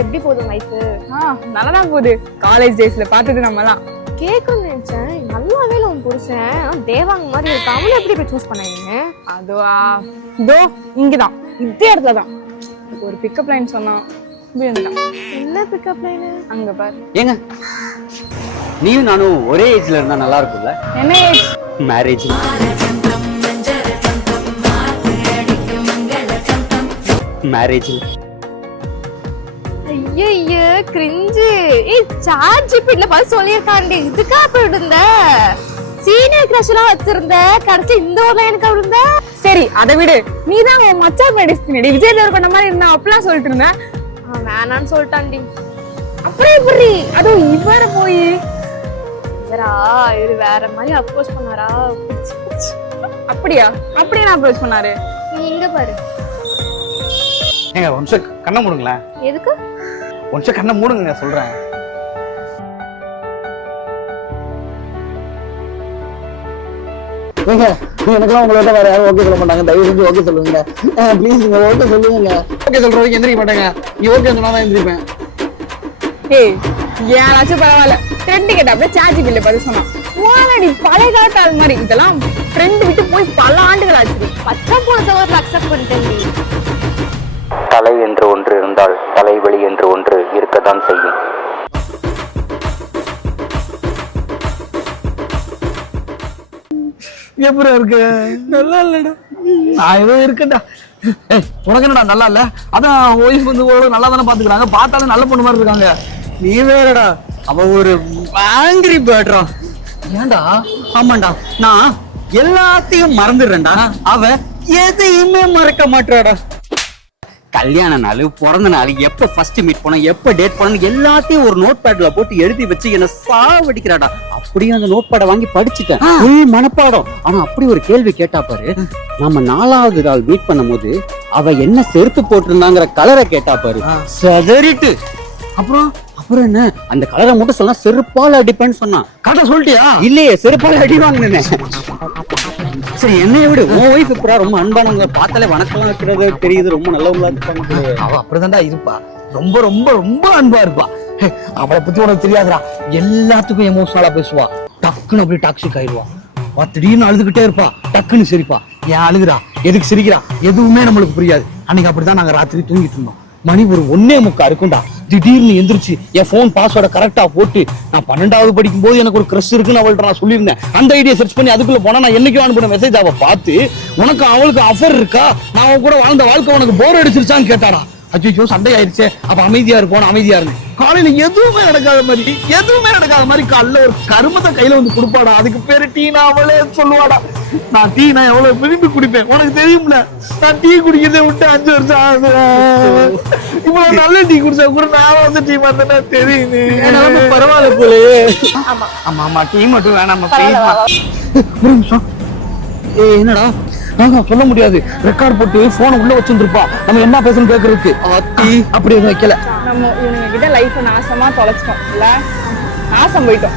எப்படி போகுது லைஃப்? நல்லாதான் போகுது. காலேஜ் டேஸ்ல பார்த்தது நம்மலாம். கேட்கணும்னு நினைச்சேன். நல்லாவே உன் புருஷன் தேவாங்க மாதிரி இருக்கு. அவனை எப்படி போய் சூஸ் பண்ணீங்க? அதுவா, இதோ இங்கதான், இதே இடத்துல தான் ஒரு பிக்கப் லைன் சொன்னான். என்ன பிக்கப் லைன்? அங்க பாரு. ஏங்க, நீயும் நானும் ஒரே ஏஜ்ல இருந்தா நல்லா இருக்கும்ல? என்ன ஏஜ்? மேரேஜ். மேரேஜ். ஐயோ கிரிஞ்சு. ஏய் சாட் ஜிபிடில பார்த்து சொல்லிருக்காண்டி. இதுக்கா போயிட்டு இருந்த? சீனியர் கிரஷ் எல்லாம் வச்சிருந்த, கடைசி இந்த ஒரு லைனுக்கு விழுந்த. சரி அதை விடு. நீதான் உன் மச்சான் மெடிசின் விஜய் தேவர்கொண்ட மாதிரி இருந்தா அப்பெல்லாம் சொல்லிட்டு இருந்தேன். வேணான்னு சொல்லிட்டாண்டி. அப்படியே எப்படி? அதுவும் இவர போய் இவரு வேற மாதிரி அப்ரோச் பண்ணாரா? அப்படியா? அப்படியே நான் அப்ரோச் பண்ணாரு. நீ இங்க பாரு. ஏங்க ஒரு நிமிஷம் கண்ணை மூடுங்களேன். எதுக்கு? ஒரு நிமிஷம் கண்ணை மூடுங்க சொல்றேன். எனக்கெல்லாம் உங்களோட வேற யாரும் ஓகே சொல்ல மாட்டாங்க. தயவு செஞ்சு ஓகே சொல்லுங்க ப்ளீஸ். நீங்க ஓகே சொல்லுங்க. ஓகே சொல்றவங்க எந்திரிக்க மாட்டாங்க. நீ ஓகே சொன்னாதான் எந்திரிப்பேன். ஏய் யாராச்சும் பரவாயில்ல, ஃப்ரெண்டு கேட்ட அப்படியே சார்ஜ் பில்ல பார்த்து சொன்னான். வானடி பழைய காலத்து அது மாதிரி. இதெல்லாம் ஃப்ரெண்டு விட்டு போய் பல ஆண்டுகள் ஆச்சு. பச்சை போன சவரத்துல அக்செப்ட் பண்ணிட்டேன். தலை என்று ஒன்று இருந்தால் தலைவலி என்று ஒன்று இருக்கத்தான் செய்யும். எப்படி இருக்கு? நல்லா இல்லடா. நான் ஏதோ இருக்கேன்டா. உனக்கு என்னடா நல்லா இல்ல? அதான் ஒய்ஃப் வந்து நல்லா தானே பாத்துக்கிறாங்க. பார்த்தாலும் நல்ல பொண்ணு மாதிரி இருக்காங்க. நீ வேறடா, அவ ஒரு ஆங்கிரி பேர்ட்ரா. ஏன்டா? ஆமாண்டா, நான் எல்லாத்தையும் மறந்துடுறேன்டா. அவ எதையுமே மறக்க மாட்டாடா. கல்யாண நாள், பிறந்த நாள், எப்ப ஃபர்ஸ்ட் மீட் பண்ண, எப்ப டேட் பண்ண, எல்லாத்தையும் ஒரு நோட் பேட்ல போட்டு எழுதி வச்சு என்ன சாவடிக்கிறாடா. அப்படியே அந்த நோட் பேட வாங்கி படிச்சுட்டேன். ஃபுல் மனப்பாடம். ஆனா அப்படி ஒரு கேள்வி கேட்டா பாரு. நம்ம 4வது நாள் மீட் பண்ணும் போது அவ என்ன செருப்பு போட்டிருந்தாங்கிற கலரை கேட்டா பாரு. செதறிட்டு அப்புறம் என்ன அந்த கலரை மட்டும் சொன்னா செருப்பால அடிப்பேன்னு சொன்னான். கதை சொல்லிட்டியா? இல்லையே, செருப்பால அடி வாங்கினேன். சரி என்னைய விடு. உன் ஒய்ஃப் இப்ப ரொம்ப அன்பானவங்க. பார்த்தாலே வணக்கம் வைக்கிறது தெரியுது. ரொம்ப நல்லவங்களா இருப்பாங்க. அவ அப்படிதான்டா இருப்பா. ரொம்ப ரொம்ப ரொம்ப அன்பா இருப்பா. அவளை பத்தி உனக்கு தெரியாதுடா. எல்லாத்துக்கும் எமோஷனலா பேசுவா. டக்குன்னு அப்படி டாக்ஸிக் ஆயிடுவா. திடீர்னு அழுதுகிட்டே இருப்பா. டக்குன்னு சிரிப்பா. ஏன் அழுகுறா, எதுக்கு சிரிக்கிறா, எதுவுமே நம்மளுக்கு புரியாது. அன்னைக்கு அப்படிதான் நாங்க ராத்திரி தூங்கிட்டு இருந்தோம். மணி ஒரு 1:45 இருக்கும்டா. திடீர்னு எந்திரிச்சு என் போன் பாஸ்வேர்டை கரெக்டா போட்டு, நான் 12வது படிக்கும் போது எனக்கு ஒரு கிரஷ் இருக்குன்னு அவள்கிட்ட நான் சொல்லியிருந்தேன். அந்த ஐடியா சர்ச் பண்ணி அதுக்குள்ள போனா நான் என்னைக்கும் அனுப்பின மெசேஜ் அவ பார்த்து, உனக்கு அவளுக்கு அஃபர் இருக்கா, நான் அவன் கூட வாழ்ந்த வாழ்க்கை உனக்கு போர் அடிச்சிருச்சான்னு கேட்டாடா. அச்சோ சண்டை ஆயிடுச்சே, அப்ப அமைதியா இருப்போம். அமைதியா இருந்தேன். காலையில எதுவுமே நடக்காத மாதிரி காலைல ஒரு கருமத்தை கையில வந்து கொடுப்பாடா. அதுக்கு பேரு டீனா அவளே சொல்லுவாடா. நான் டீ நான் எவ்வளவு விரும்பி குடிப்பேன் உனக்கு தெரியும்ல. நான் டீ குடிக்கிறத விட்டு 5 வருஷம் ஆகுது. இவ்வளவு நல்ல டீ குடிச்சா கூட நான் வந்து டீ மாத்தனா தெரியுது. பரவாயில்ல போலயே. ஆமா டீ மட்டும் வேணாம். ஒரு நிமிஷம். என்னடா சொல்ல முடியாது. ரெக்கார்ட் போட்டு போனை உள்ள வச்சிருப்பா. நம்ம என்ன பேசணும் கேக்குறதுக்கு. அப்படி எதுவும் வைக்கல. நம்ம இவங்க கிட்ட லைஃப் நாசமா தொலைச்சிட்டோம் இல்ல? நாசம் போயிட்டோம்.